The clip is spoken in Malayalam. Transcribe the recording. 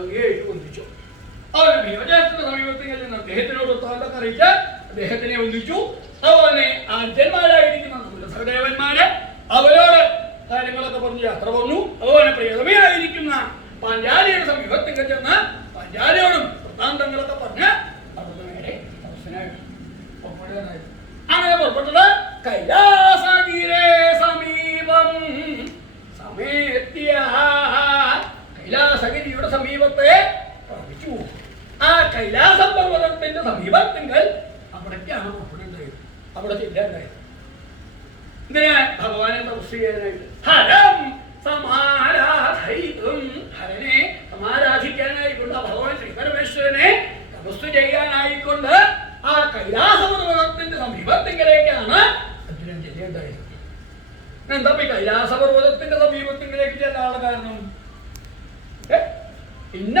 ഭംഗിയായിട്ട് ഒന്നിച്ചു. അവന് ഭീമജേഷ്ഠന്റെ സമീപത്തിൽ നിന്ന് അദ്ദേഹത്തിനോട് വൃത്താന്തം അറിയിച്ച് അദ്ദേഹത്തിനെ ഒന്നിച്ചു. അതുപോലെ ആദ്യന്മാരായിരിക്കുന്ന സഹദേവന്മാര് അവരോട് കാര്യങ്ങളൊക്കെ പറഞ്ഞ് യാത്ര വന്നു. അതുപോലെ പ്രിയതമയായിരിക്കുന്ന പാഞ്ചാലിയുടെ സമീപത്തിൽ ചെന്ന് പാഞ്ചാലിയോടും വൃത്താന്തങ്ങളൊക്കെ പറഞ്ഞ് അവിടുന്ന് നേരെ തപസ്സിനായിട്ട് പുറപ്പെടുകയായിരുന്നു. അങ്ങനെ പുറപ്പെട്ടത് കൈലാസഗിരേ സമീപം സമേത്യ കൈലാസഗിരിയുടെ സമീപത്തെ പ്രാപിച്ചു. ആ കൈലാസ പർവ്വതത്തിന്റെ സമീപത്തെങ്കിൽ അവിടേക്കാണ് പുറപ്പെടുണ്ടായത്. അവിടെ ചെല്ലാണ്ടായത് എന്തിനാ? ഭഗവാനെ തപസ് ചെയ്യാനായിട്ട്. ഹരം സമാരാധയിതും ഹരനെ സമാരാധിക്കാനായിക്കൊണ്ട് ഭഗവാൻ ശ്രീപരമേശ്വരനെ തപസ് ചെയ്യാനായിക്കൊണ്ട് ആ കൈലാസ പർവ്വതത്തിന്റെ സമീപത്തിങ്കിലേക്കാണ് അർജുനൻ ചെല്ലേണ്ടായത്. എന്താ ഈ കൈലാസ പർവ്വതത്തിന്റെ സമീപത്തിങ്കിലേക്ക് ചെല്ലാനുള്ള കാരണം? ഇന്ന